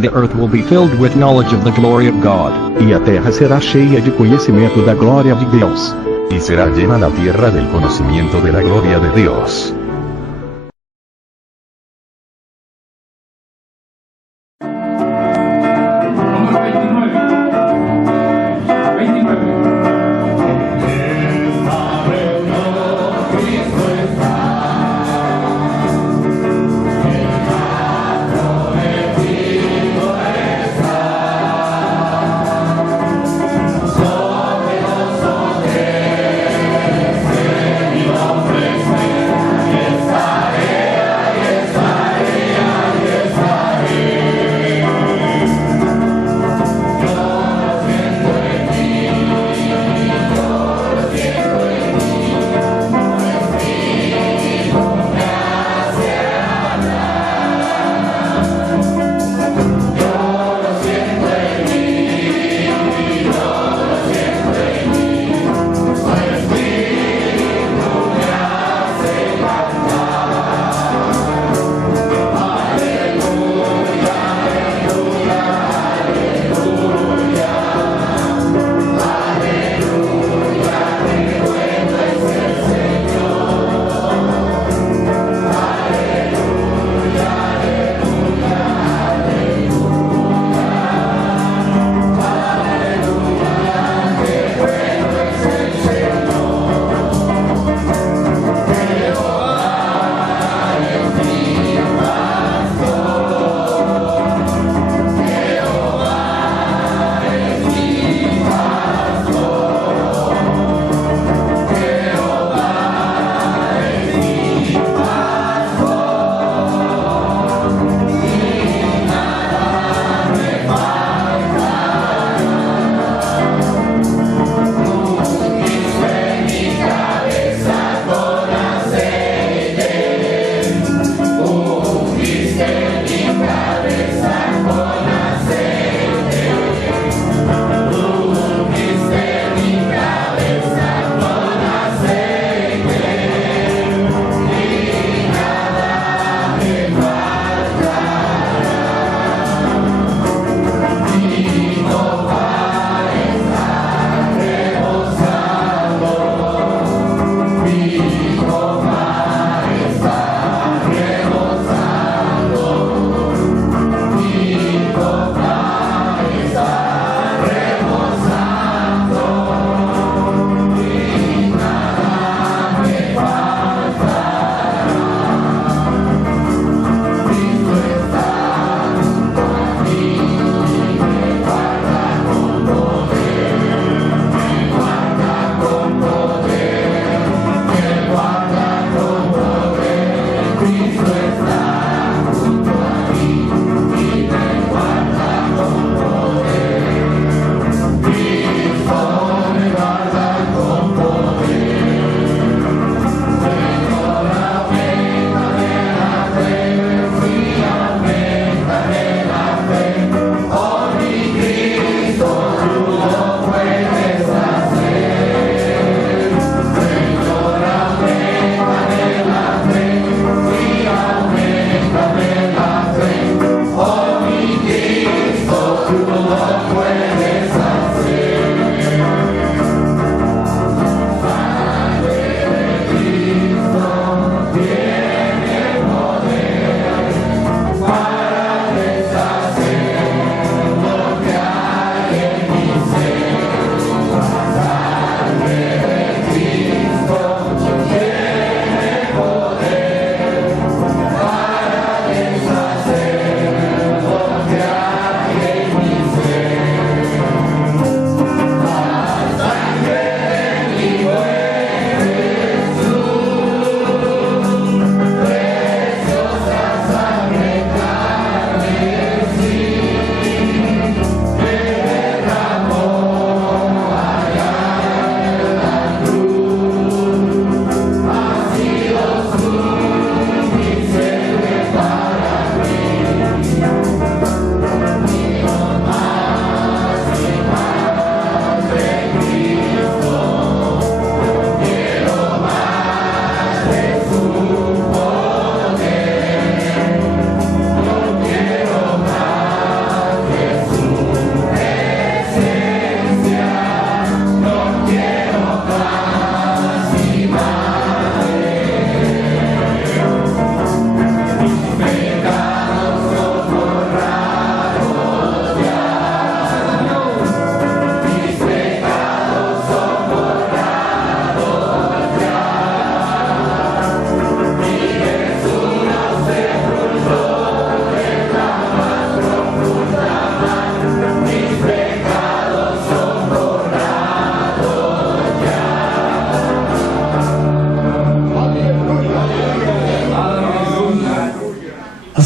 and the earth will be filled with knowledge of the glory of God. E a terra será cheia de conhecimento da glória de Deus. Y será llena la tierra del conocimiento de la gloria de Dios. Vamos al 29. 29.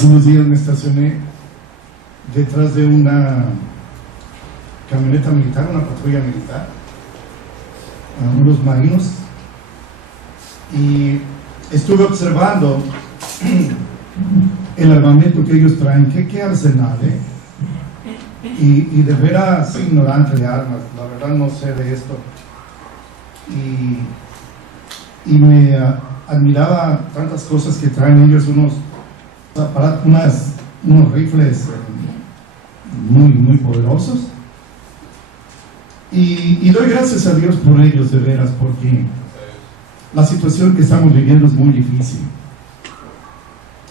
Hace unos días me estacioné detrás de una camioneta militar, una patrulla militar, unos marinos, y estuve observando el armamento que ellos traen. ¿Qué arsenal, y de veras ignorante de armas, la verdad no sé de esto, y me admiraba tantas cosas que traen ellos, unos rifles muy poderosos, y doy gracias a Dios por ellos, de veras, porque la situación que estamos viviendo es muy difícil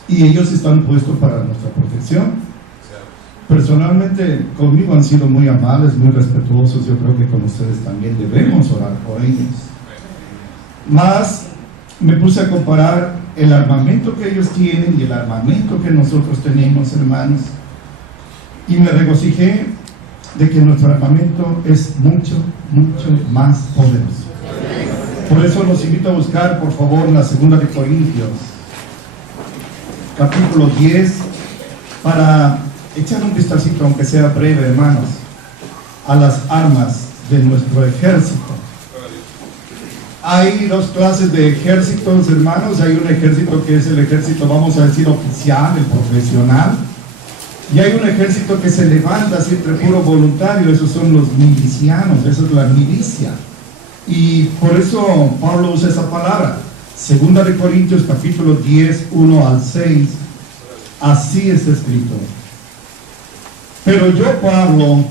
y ellos están puestos para nuestra protección. Personalmente conmigo han sido muy amables, muy respetuosos. Yo creo que con ustedes también debemos orar por ellos. Más me puse a comparar el armamento que ellos tienen y el armamento que nosotros tenemos, hermanos, y me regocijé de que nuestro armamento es mucho más poderoso. Por eso los invito a buscar, por favor, la 2 de Corintios, capítulo 10, para echar un vistacito, aunque sea breve, hermanos, a las armas de nuestro ejército. Hay dos clases de ejércitos, hermanos. Hay un ejército que es el ejército, vamos a decir, oficial, el profesional, y hay un ejército que se levanta así entre puro voluntario. Esos son los milicianos, esa es la milicia. Y por eso Pablo usa esa palabra. 2 de Corintios capítulo 10, 1 al 6, así está escrito: pero yo, Pablo,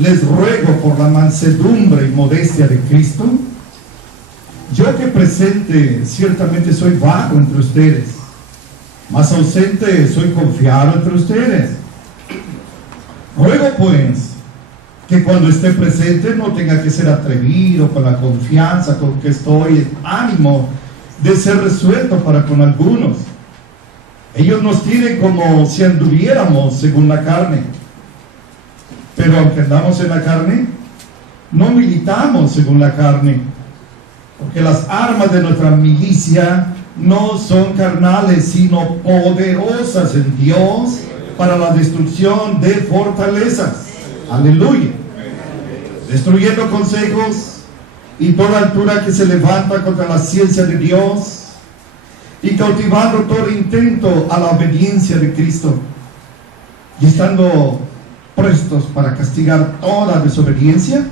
les ruego por la mansedumbre y modestia de Cristo, yo que presente ciertamente soy vago entre ustedes, mas ausente soy confiado entre ustedes. Ruego pues que cuando esté presente no tenga que ser atrevido con la confianza con que estoy, en ánimo de ser resuelto para con algunos. Ellos nos tienen como si anduviéramos según la carne, pero aunque andamos en la carne, no militamos según la carne, porque las armas de nuestra milicia no son carnales, sino poderosas en Dios para la destrucción de fortalezas. Aleluya. Destruyendo consejos y toda altura que se levanta contra la ciencia de Dios, y cautivando todo intento a la obediencia de Cristo, y estando prestos para castigar toda desobediencia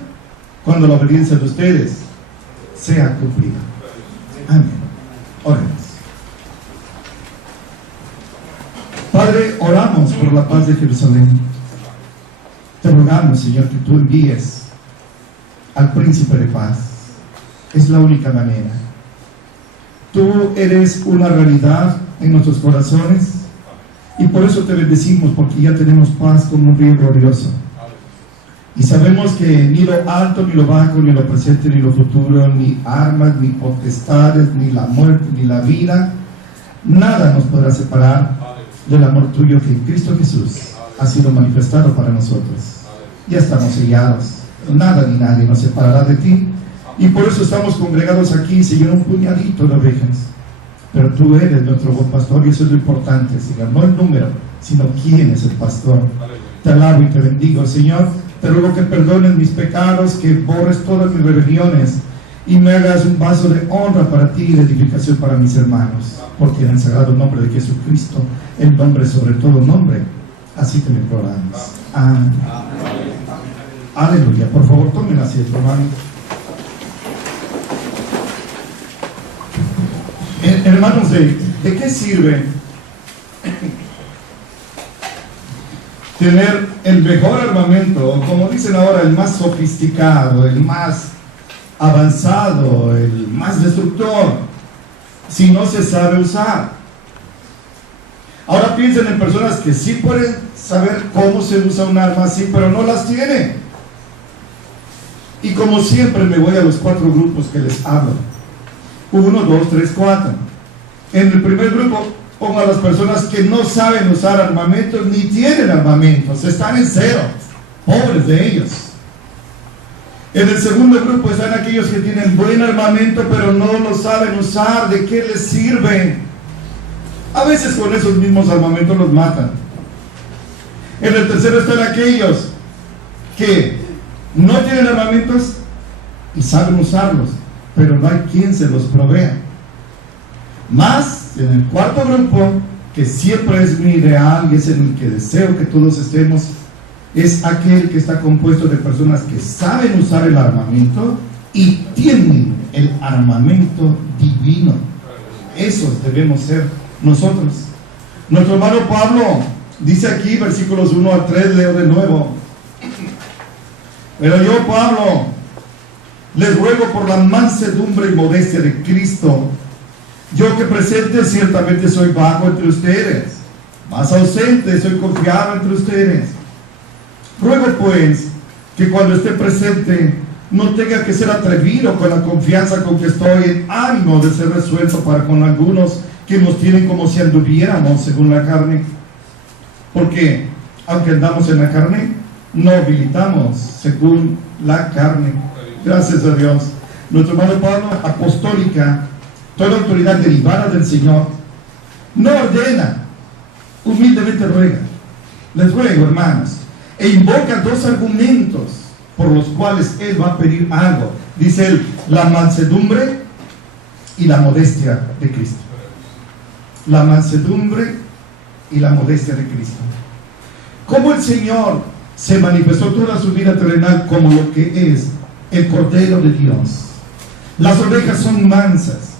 cuando la obediencia de ustedes sea cumplida. Amén. Oremos. Padre, oramos por la paz de Jerusalén. Te rogamos, Señor, que tú envíes al príncipe de paz. Es la única manera. Tú eres una realidad en nuestros corazones, y por eso te bendecimos, porque ya tenemos paz como un río glorioso. Y sabemos que ni lo alto, ni lo bajo, ni lo presente, ni lo futuro, ni armas, ni potestades, ni la muerte, ni la vida, nada nos podrá separar del amor tuyo que en Cristo Jesús ha sido manifestado para nosotros. Ya estamos sellados. Nada ni nadie nos separará de ti. Y por eso estamos congregados aquí, Señor, un puñadito de ovejas. Pero tú eres nuestro buen pastor, y eso es lo importante, Señor. No el número, sino quién es el pastor. Te alabo y te bendigo, Señor. Te ruego que perdones mis pecados, que borres todas mis rebeliones, y me hagas un vaso de honra para ti y de edificación para mis hermanos. Porque en el sagrado nombre de Jesucristo, el nombre sobre todo nombre, así te lo imploramos. Amén. Aleluya. Por favor, tomen asiento, hermano. Hermanos, ¿de qué sirve tener el mejor armamento, o como dicen ahora, el más sofisticado, el más avanzado, el más destructor, si no se sabe usar? Ahora piensen en personas que sí pueden saber cómo se usa un arma así, pero no las tienen. Y como siempre me voy a los 4 grupos que les hablo: 1, 2, 3, 4. En el primer grupo pongo a las personas que no saben usar armamentos ni tienen armamentos, están en cero, pobres de ellos. En el segundo grupo están aquellos que tienen buen armamento pero no lo saben usar. ¿De qué les sirve A veces con esos mismos armamentos los matan. En el tercero están aquellos que no tienen armamentos y saben usarlos, pero no hay quien se los provea. Más en el cuarto grupo, que siempre es mi ideal y es en el que deseo que todos estemos, es aquel que está compuesto de personas que saben usar el armamento y tienen el armamento divino. Esos debemos ser nosotros. Nuestro hermano Pablo dice aquí, versículos 1 al 3, leo de nuevo: pero yo, Pablo, les ruego por la mansedumbre y modestia de Cristo, yo que presente ciertamente soy vago entre ustedes, más ausente soy confiado entre ustedes. Ruego pues que cuando esté presente no tenga que ser atrevido con la confianza con que estoy, en ánimo de ser resuelto para con algunos que nos tienen como si anduviéramos según la carne. Porque aunque andamos en la carne, no militamos según la carne. Gracias a Dios. Nuestro hermano Pablo, apostólica, toda autoridad derivada del Señor, no ordena, humildemente ruega. Les ruego, hermanos, e invoca dos argumentos por los cuales él va a pedir algo. Dice él: la mansedumbre y la modestia de Cristo. La mansedumbre y la modestia de Cristo. Como el Señor se manifestó toda su vida terrenal como lo que es el Cordero de Dios. Las ovejas son mansas.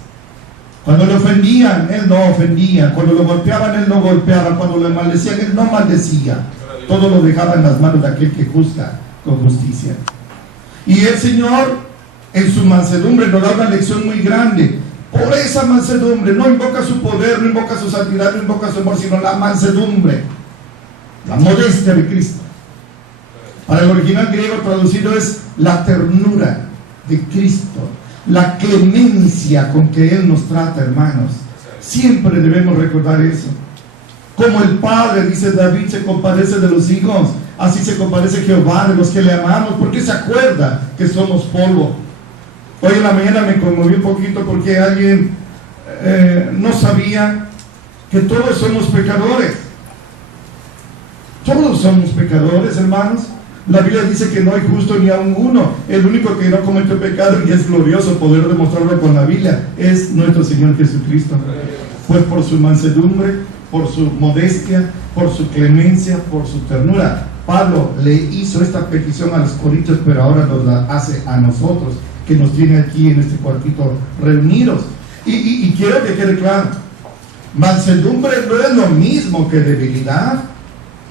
Cuando le ofendían, él no ofendía. Cuando lo golpeaban, él no golpeaba. Cuando lo maldecían, él no maldecía. Todo lo dejaba en las manos de aquel que juzga con justicia. Y el Señor, en su mansedumbre, nos da una lección muy grande. Por esa mansedumbre, no invoca su poder, no invoca su santidad, no invoca su amor, sino la mansedumbre, la modestia de Cristo. Para el original griego traducido es la ternura de Cristo, la clemencia con que Él nos trata, hermanos. Siempre debemos recordar eso. Como el Padre, dice David, se compadece de los hijos, así se compadece Jehová de los que le amamos, porque se acuerda que somos polvo. Hoy en la mañana me conmoví un poquito porque alguien no sabía que todos somos pecadores. Todos somos pecadores, hermanos. La Biblia dice que no hay justo ni aun uno. El único que no comete pecado, y es glorioso poder demostrarlo con la Biblia, es nuestro Señor Jesucristo. Pues por su mansedumbre, por su modestia, por su clemencia, por su ternura, Pablo le hizo esta petición a los corintios, pero ahora nos la hace a nosotros, que nos tiene aquí en este cuartito reunidos. Y quiero que quede claro: mansedumbre no es lo mismo que debilidad.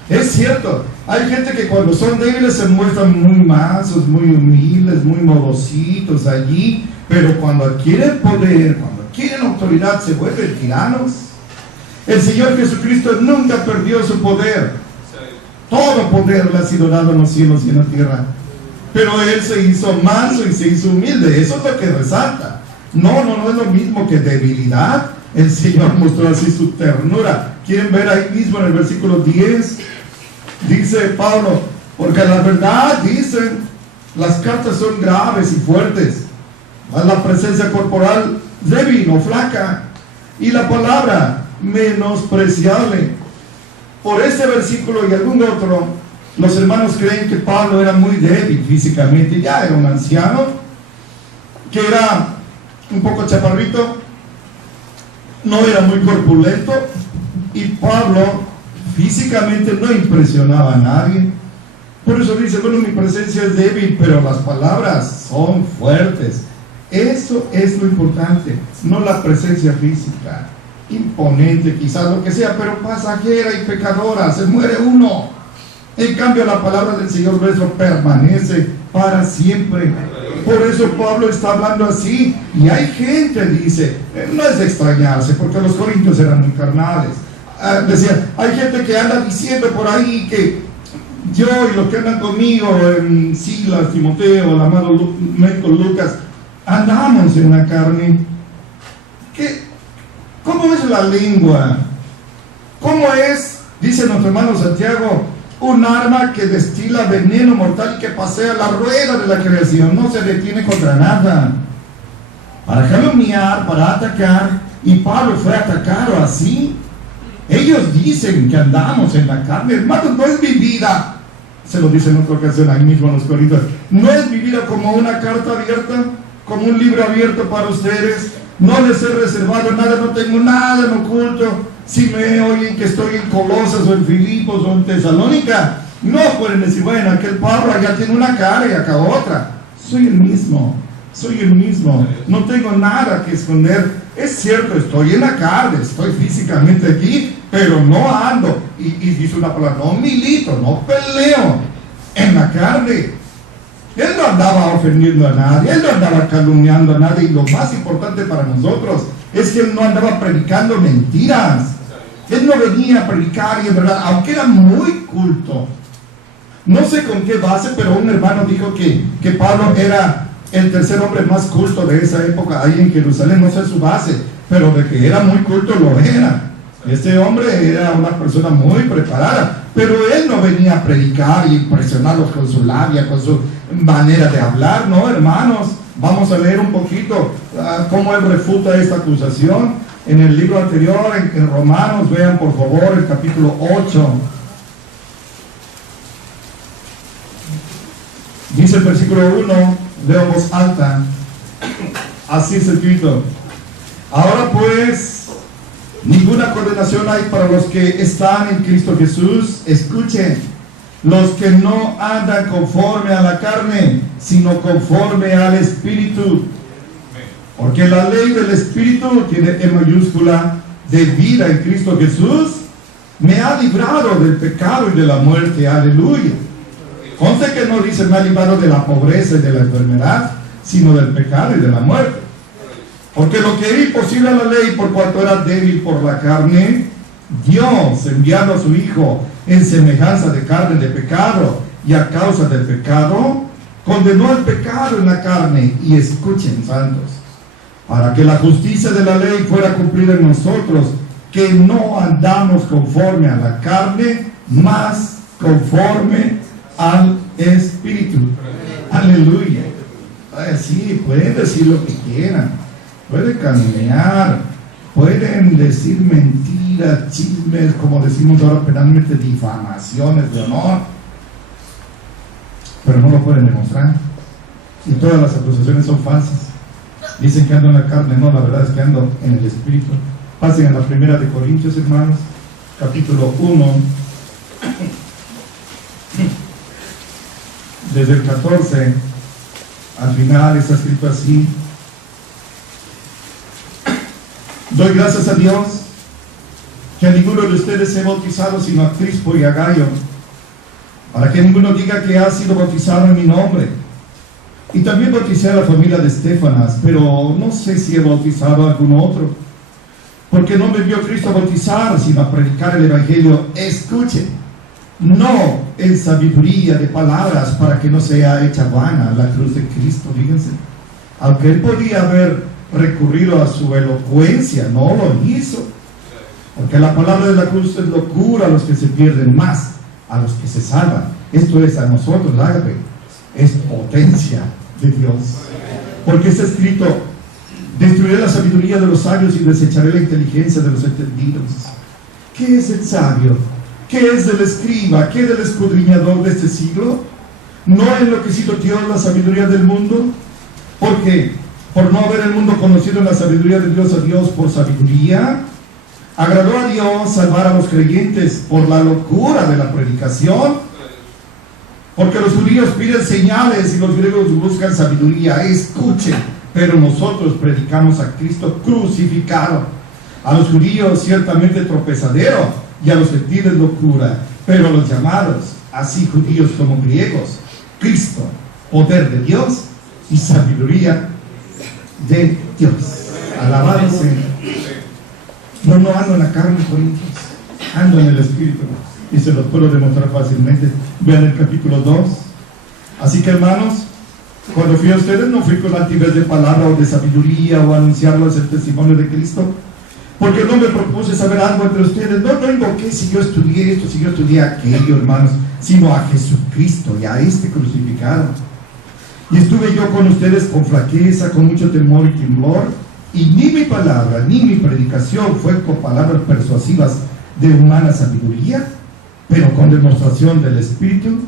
Es cierto, hay gente que cuando son débiles se muestran muy mansos, muy humildes, muy modositos allí, pero cuando adquieren poder, cuando adquieren autoridad, se vuelven tiranos. El Señor Jesucristo nunca perdió su poder. Todo poder le ha sido dado en los cielos y en la tierra. Pero Él se hizo manso y se hizo humilde. Eso es lo que resalta. No es lo mismo que debilidad. El Señor mostró así su ternura. ¿Quieren ver ahí mismo en el versículo 10? Dice Pablo: porque la verdad, dicen, las cartas son graves y fuertes, mas la presencia corporal débil o flaca, y la palabra menospreciable. Por este versículo y algún otro, los hermanos creen que Pablo era muy débil físicamente. Ya era un anciano, que era un poco chaparrito, no era muy corpulento, y Pablo físicamente no impresionaba a nadie. Por eso dice: bueno, mi presencia es débil, pero las palabras son fuertes. Eso es lo importante, no la presencia física, imponente quizás, lo que sea, pero pasajera y pecadora. Se muere uno. En cambio, la palabra del Señor nuestro permanece para siempre. Por eso Pablo está hablando así. Y hay gente, dice, no es de extrañarse, porque los corintios eran muy carnales. Decía, hay gente que anda diciendo por ahí que yo y los que andan conmigo, en Silas, Timoteo, el amado médico Lucas, andamos en la carne. ¿Cómo es la lengua? ¿Cómo es, dice nuestro hermano Santiago, un arma que destila veneno mortal y que pasea la rueda de la creación? No se detiene contra nada. Para calumniar, para atacar. Y Pablo fue atacado así. Ellos dicen que andamos en la carne. Hermanos, no es mi vida. Se lo dice en otra ocasión ahí mismo en los Corintios. No es mi vida como una carta abierta, como un libro abierto para ustedes. No les he reservado nada, no tengo nada en oculto. Si me oyen que estoy en Colosas o en Filipos o en Tesalónica, no pueden decir, bueno, aquel Pablo allá tiene una cara y acá otra. Soy el mismo, no tengo nada que esconder. Es cierto, estoy en la carne, estoy físicamente aquí, pero no ando, y dice una palabra, no milito, no peleo en la carne. Él no andaba ofendiendo a nadie, él no andaba calumniando a nadie, y lo más importante para nosotros es que él no andaba predicando mentiras. Él no venía a predicar, y en verdad, aunque era muy culto, no sé con qué base, pero un hermano dijo que Pablo era el tercer hombre más culto de esa época ahí en Jerusalén. No sé su base, pero de que era muy culto lo era. Este hombre era una persona muy preparada, pero él no venía a predicar y impresionarlos con su labia, con su manera de hablar. No, hermanos, vamos a leer un poquito cómo él refuta esta acusación en el libro anterior, en Romanos. Vean por favor el capítulo 8. Dice el versículo 1, leo en voz alta, así es escrito: ahora pues, ninguna condenación hay para los que están en Cristo Jesús. Escuchen, los que no andan conforme a la carne, sino conforme al Espíritu. Porque la ley del Espíritu tiene E mayúscula, de vida en Cristo Jesús, me ha librado del pecado y de la muerte. Aleluya. Conste que no dice me ha librado de la pobreza y de la enfermedad, sino del pecado y de la muerte. Porque lo que era imposible a la ley, por cuanto era débil por la carne, Dios, enviando a su Hijo en semejanza de carne de pecado, y a causa del pecado, condenó el pecado en la carne. Y escuchen, santos, para que la justicia de la ley fuera cumplida en nosotros, que no andamos conforme a la carne, mas conforme al Espíritu. Aleluya. Sí, pueden decir lo que quieran, pueden calumniar, pueden decir mentiras, chismes, como decimos ahora penalmente, difamaciones de honor, pero no lo pueden demostrar. Y todas las acusaciones son falsas. Dicen que ando en la carne, no, la verdad es que ando en el Espíritu. Pasen a la primera de Corintios, hermanos, capítulo 1. Desde el 14 al final está escrito así: doy gracias a Dios que a ninguno de ustedes he bautizado sino a Crispo y a Gayo, para que ninguno diga que ha sido bautizado en mi nombre. Y también bauticé a la familia de Estefanas, pero no sé si he bautizado a algún otro, porque no me envió Cristo a bautizar, sino a predicar el Evangelio. Escuchen, no en sabiduría de palabras, para que no sea hecha vana la cruz de Cristo. Fíjense, aunque él podía haber recurrido a su elocuencia, no lo hizo, porque la palabra de la cruz es locura a los que se pierden, más a los que se salvan. Esto es a nosotros, la ágape, es potencia de Dios, porque está escrito: destruiré la sabiduría de los sabios y desecharé la inteligencia de los entendidos. ¿Qué es el sabio? ¿Qué es el escriba? ¿Qué es el escudriñador de este siglo? ¿No ha enloquecido Dios la sabiduría del mundo? Porque por no haber el mundo conocido en la sabiduría de Dios, a Dios por sabiduría agradó a Dios salvar a los creyentes por la locura de la predicación. Porque los judíos piden señales y los griegos buscan sabiduría. Escuchen, pero nosotros predicamos a Cristo crucificado. A los judíos ciertamente tropezadero, y a los gentiles locura, pero a los llamados, así judíos como griegos, Cristo, poder de Dios y sabiduría de Dios. Alabado sea. No ando en la carne, Corintios, ando en el Espíritu, y se los puedo demostrar fácilmente. Vean el capítulo 2. Así que, hermanos, cuando fui a ustedes, no fui con altivez de palabra o de sabiduría o anunciarles el testimonio de Cristo, porque no me propuse saber algo entre ustedes. No invoqué si yo estudié esto, si yo estudié aquello, hermanos, sino a Jesucristo y a este crucificado. Y estuve yo con ustedes con flaqueza, con mucho temor y temblor, y ni mi palabra ni mi predicación fue con palabras persuasivas de humana sabiduría, pero con demostración del Espíritu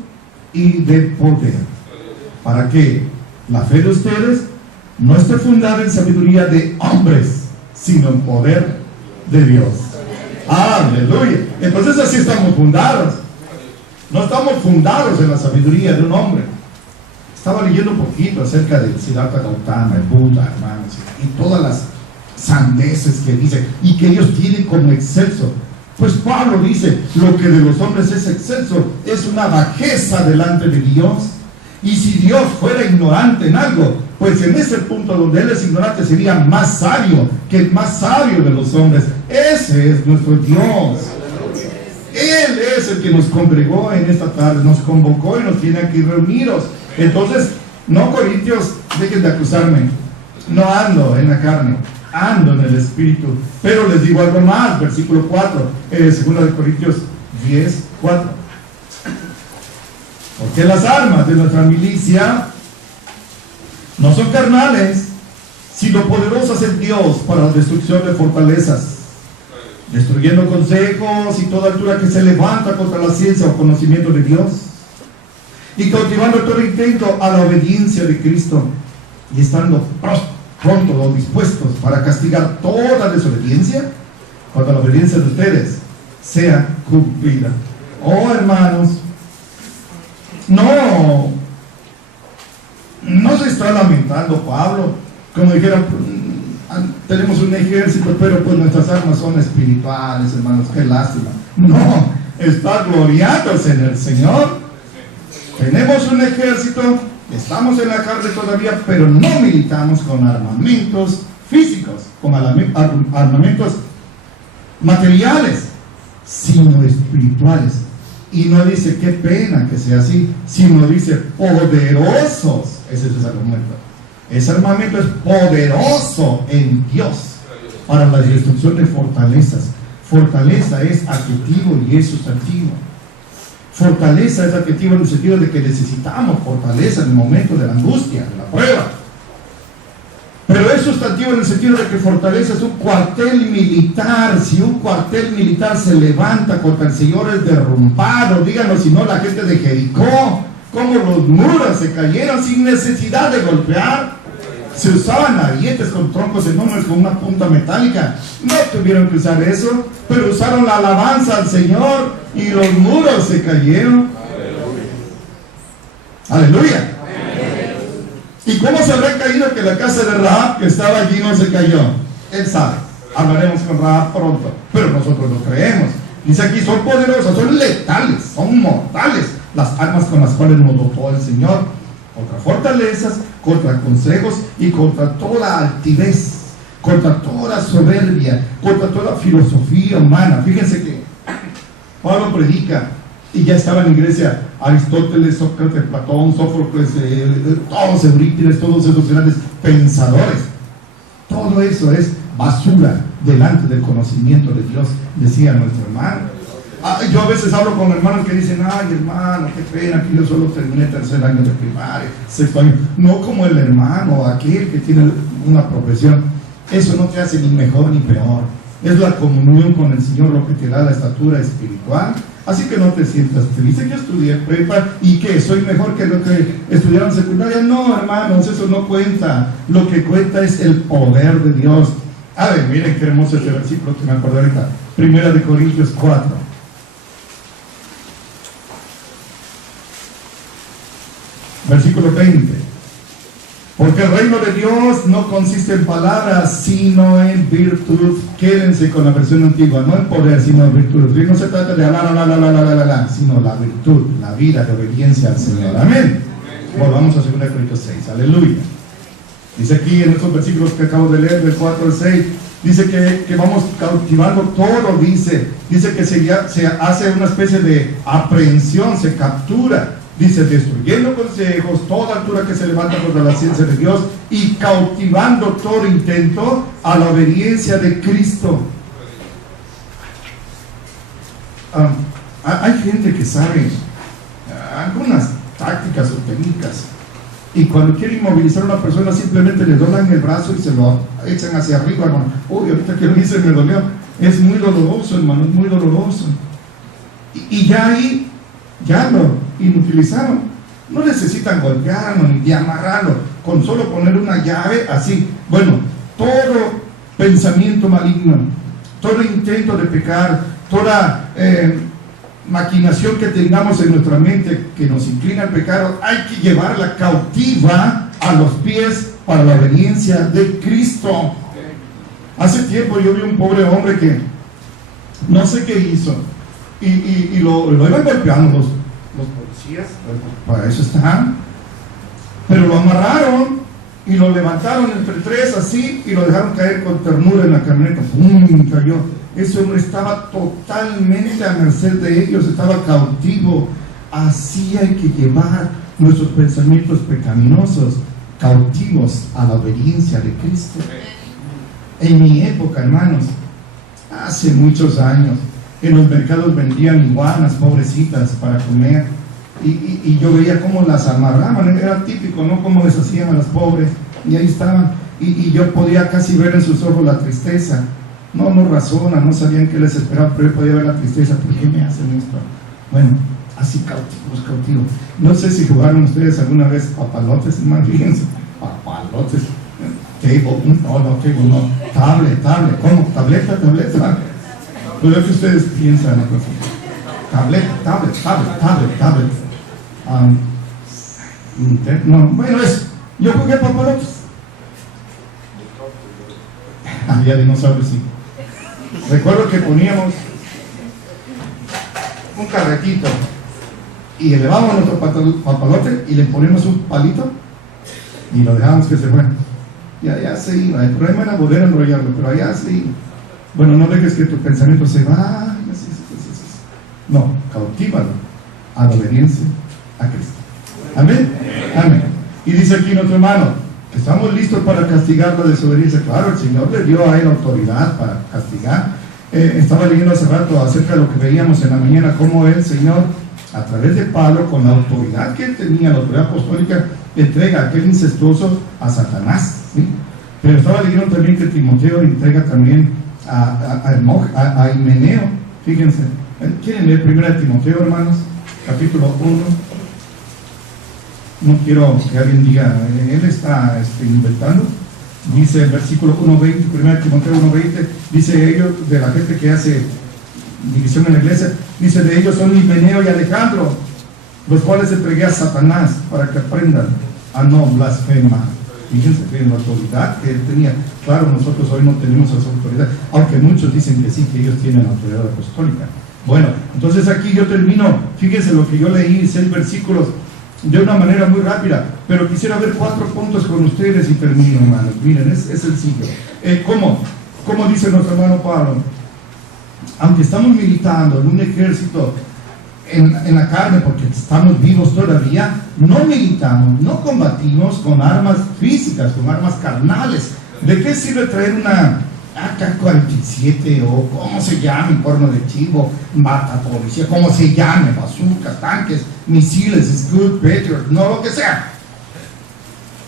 y de poder, para que la fe de ustedes no esté fundada en sabiduría de hombres, sino en poder de Dios. Aleluya. Entonces así estamos fundados. No estamos fundados en la sabiduría de un hombre. Estaba leyendo un poquito acerca de Siddhartha Gautama, el Buda, hermanos, y todas las sandeces que dicen y que ellos tienen como excelso. Pues Pablo dice, lo que de los hombres es excelso es una bajeza delante de Dios. Y si Dios fuera ignorante en algo, pues en ese punto donde Él es ignorante sería más sabio que el más sabio de los hombres. Ese es nuestro Dios. Él es el que nos congregó en esta tarde, nos convocó y nos tiene aquí reunidos. Entonces, no, Corintios, dejen de acusarme. No ando en la carne, ando en el Espíritu. Pero les digo algo más, versículo 4, 2 Corintios 10, 4. Porque las armas de nuestra milicia no son carnales, sino poderosas en Dios para la destrucción de fortalezas, destruyendo consejos y toda altura que se levanta contra la ciencia o conocimiento de Dios, y cautivando todo intento a la obediencia de Cristo, y estando prontos o dispuestos para castigar toda desobediencia, cuando la obediencia de ustedes sea cumplida. Oh, hermanos, no se está lamentando Pablo, como dijera, tenemos un ejército, pero pues nuestras armas son espirituales, hermanos, qué lástima. No, está gloriándose en el Señor. Tenemos un ejército, estamos en la carne todavía, pero no militamos con armamentos físicos, con armamentos materiales, sino espirituales. Y no dice qué pena que sea así, sino dice poderosos. Ese es el argumento. Ese armamento es poderoso en Dios para la destrucción de fortalezas. Fortaleza es adjetivo y es sustantivo. Fortaleza es adjetivo en el sentido de que necesitamos fortaleza en el momento de la angustia, de la prueba. Pero es sustantivo en el sentido de que fortaleza es un cuartel militar. Si un cuartel militar se levanta contra el Señor es derrumbado. Díganos si no la gente de Jericó, como los muros se cayeron sin necesidad de golpear. Se usaban arietes con troncos enormes con una punta metálica. No tuvieron que usar eso, pero usaron la alabanza al Señor y los muros se cayeron. Aleluya. ¿Y cómo se habrá caído que la casa de Rahab que estaba allí no se cayó? Él sabe. Hablaremos con Rahab pronto, pero nosotros lo creemos. Dice aquí, son poderosas, son letales, son mortales las armas con las cuales nos dotó el Señor, contra fortalezas, contra consejos y contra toda altivez, contra toda soberbia, contra toda filosofía humana. Fíjense que Pablo predica, y ya estaban en Grecia Aristóteles, Sócrates, Platón, Sófocles, todos Eurípides, todos esos grandes pensadores. Todo eso es basura delante del conocimiento de Dios, decía nuestro hermano. Yo a veces hablo con hermanos que dicen, ay hermano, qué pena que yo solo terminé tercer año de primaria, sexto año. No como el hermano, aquel que tiene una profesión. Eso no te hace ni mejor ni peor. Es la comunión con el Señor lo que te da la estatura espiritual. Así que no te sientas triste. Dice que yo estudié prepa y que soy mejor que lo que estudiaron secundaria. No, hermanos, eso no cuenta. Lo que cuenta es el poder de Dios. A ver, miren qué hermoso este versículo que me acordé ahorita. 1 Corintios 4. Versículo 20. Porque el reino de Dios no consiste en palabras, sino en virtud. Quédense con la versión antigua, no en poder, sino en virtud. Y no se trata de hablar, sino la virtud, la vida de obediencia al Señor. Amén. Volvamos a 2 Corintios 6. Aleluya. Dice aquí en estos versículos que acabo de leer, del 4 al 6, dice que vamos cautivando todo, dice que se hace una especie de aprehensión, se captura. Dice, destruyendo consejos, toda altura que se levanta contra la ciencia de Dios y cautivando todo intento a la obediencia de Cristo. Hay gente que sabe algunas tácticas o técnicas y cuando quiere inmovilizar a una persona simplemente le doblan el brazo y se lo echan hacia arriba. Uy, ahorita que lo hice me dolió. Es muy doloroso, hermano, es muy doloroso. Y ya ahí, ya lo inutilizaron. No necesitan golpearlo ni amarrarlo, con solo poner una llave así. Bueno, todo pensamiento maligno, todo intento de pecar, toda maquinación que tengamos en nuestra mente que nos inclina al pecado, hay que llevarla cautiva a los pies para la obediencia de Cristo. Hace tiempo yo vi un pobre hombre que no sé qué hizo y lo iban golpeando los policías, para eso están, pero lo amarraron y lo levantaron entre tres así y lo dejaron caer con ternura en la camioneta. ¡Pum! Cayó. Ese hombre estaba totalmente a merced de ellos, estaba cautivo. Así hay que llevar nuestros pensamientos pecaminosos cautivos a la obediencia de Cristo. En mi época, hermanos, hace muchos años, en los mercados vendían iguanas, pobrecitas, para comer, y yo veía cómo las amarraban. Era típico, ¿no? Cómo deshacían a las pobres, y ahí estaban, y yo podía casi ver en sus ojos la tristeza. No razonan, no sabían qué les esperaba, pero yo podía ver la tristeza. ¿Por qué me hacen esto? Bueno, así cautivos. No sé si jugaron ustedes alguna vez papalotes, hermano, fíjense, papalotes, tablet, ¿cómo? Tableta, pues lo que ustedes piensan, tablet, bueno, yo jugué papalotes, había dinosaurios, sí. Recuerdo que poníamos un carretito y elevábamos nuestro papalote y le ponemos un palito y lo dejábamos que se fuera. Y allá se iba. El problema era volver a enrollarlo, pero allá se iba. Bueno, no dejes que tu pensamiento se vaya. No, cautívalo a la obediencia a Cristo. Amén. Amén. Y dice aquí nuestro hermano, que estamos listos para castigar la desobediencia. Claro, el Señor le dio a él autoridad para castigar. Estaba leyendo hace rato acerca de lo que veíamos en la mañana, cómo el Señor, a través de Pablo, con la autoridad que él tenía, la autoridad apostólica, entrega a aquel incestuoso a Satanás, ¿sí? Pero estaba leyendo también que Timoteo entrega también a Himeneo. Fíjense, ¿quieren leer 1 Timoteo, hermanos? Capítulo 1. No quiero que alguien diga, él está inventando. Dice el versículo 1:20, 1 Timoteo 1:20, dice ellos, de la gente que hace división en la iglesia, dice de ellos son Himeneo y Alejandro, los cuales entregué a Satanás para que aprendan a no blasfemar. Fíjense que en la autoridad que él tenía. Claro, nosotros hoy no tenemos esa autoridad, aunque muchos dicen que sí, que ellos tienen autoridad apostólica. Bueno, entonces aquí yo termino. Fíjense lo que yo leí, 6 versículos de una manera muy rápida, pero quisiera ver 4 puntos con ustedes y termino, hermanos. Miren, es sencillo. ¿Cómo dice nuestro hermano Pablo? Aunque estamos militando en un ejército en la carne, porque estamos vivos todavía, no militamos, no combatimos con armas físicas, con armas carnales. ¿De qué sirve traer una AK-47 o como se llame, corno de chivo, bata policía, como se llame, bazucas, tanques, misiles, Scud, Patriot, no lo que sea?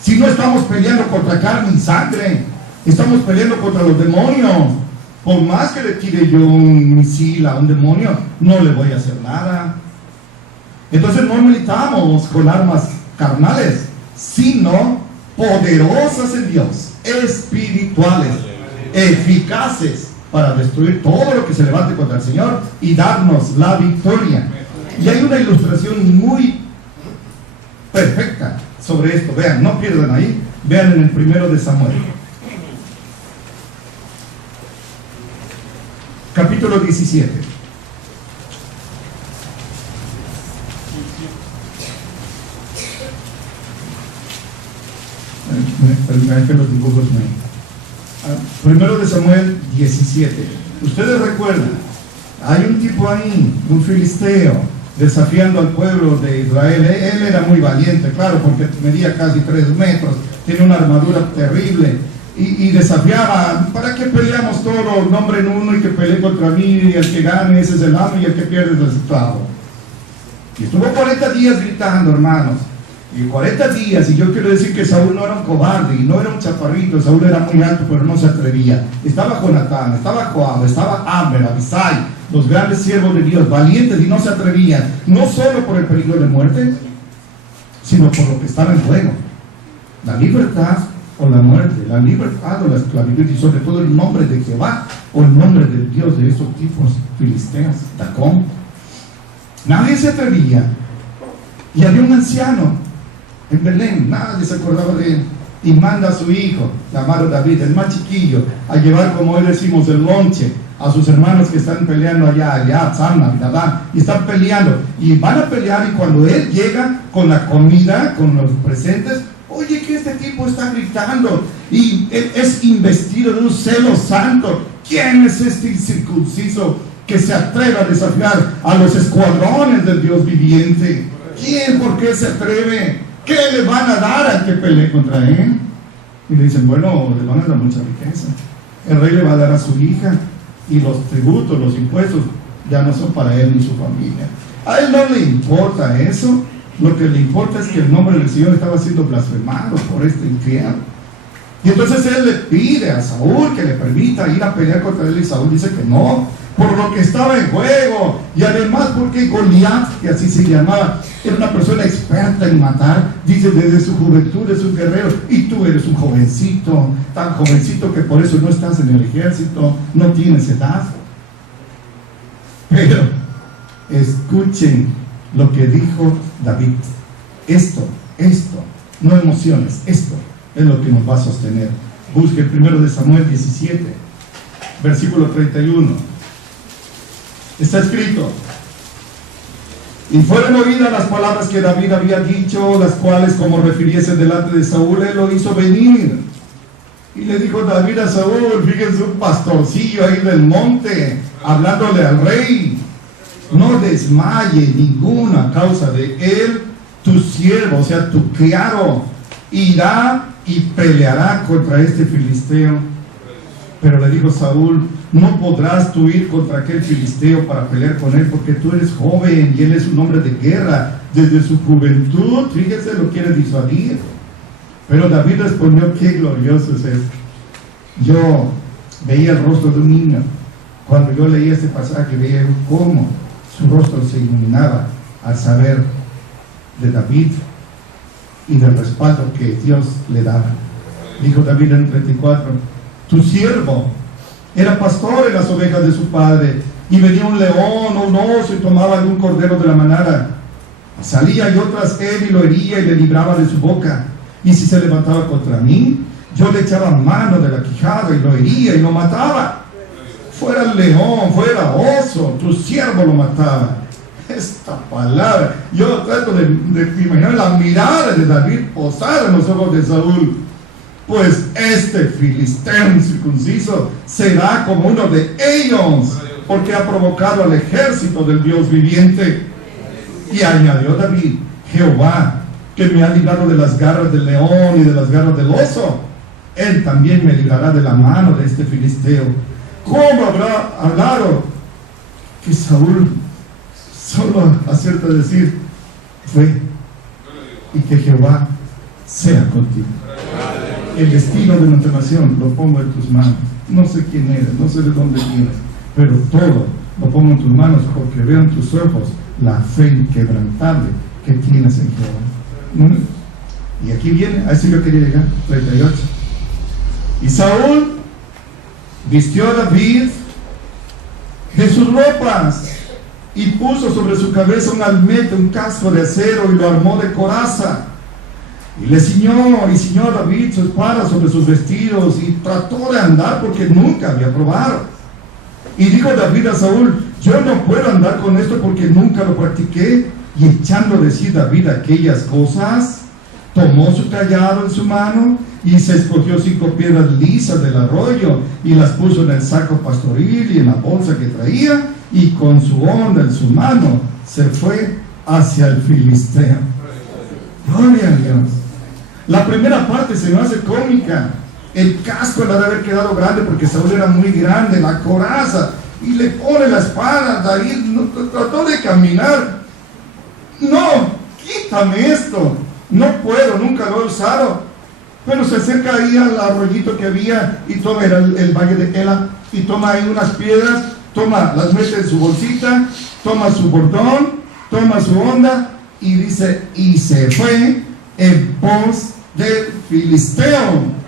Si no estamos peleando contra carne y sangre, estamos peleando contra los demonios. Por más que le tire yo un misil a un demonio, no le voy a hacer nada. Entonces no militamos con armas carnales, sino poderosas en Dios, espirituales, eficaces para destruir todo lo que se levante contra el Señor y darnos la victoria. Y hay una ilustración muy perfecta sobre esto. Vean, no pierdan ahí, vean en el 1 de Samuel, capítulo 17. Que los dibujos me... 1 de Samuel 17. Ustedes recuerdan, hay un tipo ahí, un filisteo, desafiando al pueblo de Israel. Él era muy valiente, claro, porque medía casi 3 metros, tiene una armadura terrible, y desafiaba: ¿para qué peleamos todos, nombre en uno, y que pelee contra mí, y el que gane ese es el amo y el que pierde es el esclavo? Y estuvo 40 días gritando, hermanos. Y 40 días, y yo quiero decir que Saúl no era un cobarde, y no era un chaparrito, Saúl era muy alto, pero no se atrevía. Estaba Jonatán, estaba Joab, estaba Abner, Abisai, los grandes siervos de Dios, valientes y no se atrevían, no solo por el peligro de muerte, sino por lo que estaba en juego. La libertad o la muerte, la libertad o la esclavitud, y sobre todo el nombre de Jehová, o el nombre del Dios de esos tipos filisteos, Dacón. Nadie se atrevía. Y había un anciano en Belén, nadie se acordaba de él, y manda a su hijo, llamado David, el más chiquillo, a llevar, como hoy decimos, el lonche a sus hermanos que están peleando allá, Samna, Abinadab, y están peleando, y van a pelear, y cuando él llega con la comida, con los presentes, oye, que este tipo está gritando, y él es investido de un celo santo. ¿Quién es este incircunciso que se atreve a desafiar a los escuadrones del Dios viviente? ¿Quién? ¿Por qué se atreve? ¿Qué le van a dar al que pelee contra él? Y le dicen, bueno, le van a dar mucha riqueza. El rey le va a dar a su hija, y los tributos, los impuestos, ya no son para él ni su familia. A él no le importa eso. Lo que le importa es que el nombre del Señor estaba siendo blasfemado por este infierno. Y entonces él le pide a Saúl que le permita ir a pelear contra él, y Saúl dice que no, por lo que estaba en juego, y además porque Goliat, que así se llamaba, era una persona experta en matar, dice, desde su juventud es un guerrero, y tú eres un jovencito, tan jovencito que por eso no estás en el ejército, no tienes edad. Pero escuchen lo que dijo David. Esto, no emociones, esto es lo que nos va a sostener. Busque el 1 Samuel 17, versículo 31. Está escrito: y fueron oídas las palabras que David había dicho, las cuales, como refiriese delante de Saúl, él lo hizo venir. Y le dijo David a Saúl, fíjense, un pastorcillo ahí del monte, hablándole al rey: no desmaye ninguna causa de él, tu siervo, o sea, tu criado, irá y peleará contra este filisteo. Pero le dijo Saúl: no podrás tú ir contra aquel filisteo para pelear con él, porque tú eres joven y él es un hombre de guerra. Desde su juventud, fíjese, lo quiere disuadir. Pero David respondió: qué glorioso es esto. Yo veía el rostro de un niño. Cuando yo leía este pasaje, veía cómo su rostro se iluminaba al saber de David y del respaldo que Dios le daba. Dijo David en 34: tu siervo era pastor en las ovejas de su padre, y venía un león o un oso y tomaba algún cordero de la manada. Salía yo tras él y lo hería y le libraba de su boca. Y si se levantaba contra mí, yo le echaba mano de la quijada y lo hería y lo mataba. Fuera el león, fuera oso, tu siervo lo mataba. Esta palabra, yo trato de imaginar la mirada de David posada en los ojos de Saúl. Pues este filisteo incircunciso será como uno de ellos, porque ha provocado al ejército del Dios viviente. Y añadió David: Jehová, que me ha librado de las garras del león y de las garras del oso, él también me librará de la mano de este filisteo. ¿Cómo habrá hablado? Que Saúl solo acierta a decir: fue, y que Jehová sea contigo. El destino de nuestra nación lo pongo en tus manos. No sé quién eres, no sé de dónde vienes, pero todo lo pongo en tus manos, porque veo en tus ojos la fe inquebrantable que tienes en Jehová. Y aquí viene, a eso yo quería llegar, 38. Y Saúl vistió a David de sus ropas y puso sobre su cabeza un almete, un casco de acero, y lo armó de coraza. Y le ciñó a David su espada sobre sus vestidos, y trató de andar porque nunca había probado. Y dijo David a Saúl: yo no puedo andar con esto porque nunca lo practiqué. Y echando de sí David aquellas cosas, tomó su callado en su mano y se escogió 5 piedras lisas del arroyo y las puso en el saco pastoril y en la bolsa que traía, y con su honda en su mano se fue hacia el filisteo. Gloria a Dios. La primera parte se me hace cómica. El casco le ha de haber quedado grande porque Saúl era muy grande, la coraza, y le pone la espada. David trató de caminar. No, quítame esto. no puedo, nunca lo he usado. Pero se acerca ahí al arroyito que había y toma el valle de Ela y toma ahí unas piedras, las mete en su bolsita, toma su bordón, toma su onda y dice, y se fue en pos del filisteo.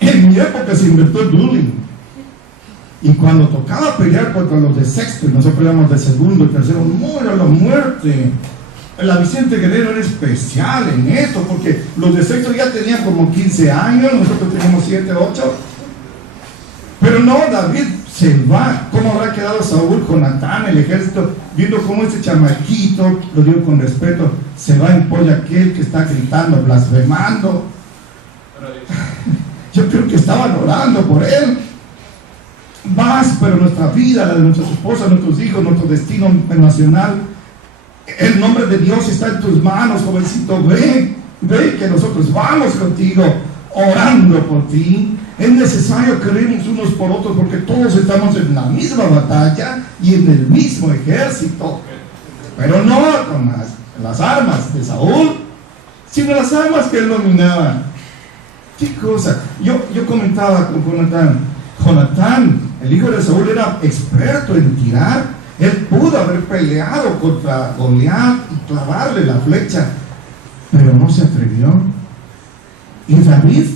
En mi época se inventó el bullying. Y cuando tocaba pelear contra los de sexto, y nosotros peleamos de segundo y tercero, muera la muerte. La Vicente Guerrero era especial en esto, porque los de sexto ya tenían como 15 años, nosotros teníamos 7, 8. Pero no, David se va. ¿Cómo habrá quedado Saúl con Natán, el ejército, viendo cómo este chamaquito, lo digo con respeto, se va en pos de aquel que está gritando, blasfemando? Yo creo que estaban orando por él. Vas, pero nuestra vida, la de nuestras esposas, nuestros hijos, nuestro destino nacional, el nombre de Dios está en tus manos, jovencito. Ve que nosotros vamos contigo, orando por ti. Es necesario que oremos unos por otros, porque todos estamos en la misma batalla y en el mismo ejército, pero no con las armas de Saúl, sino las armas que él dominaba. ¿Qué cosa? Yo comentaba con Jonatán, el hijo de Saúl, era experto en tirar. Él pudo haber peleado contra Goliat y clavarle la flecha, pero no se atrevió. Y David,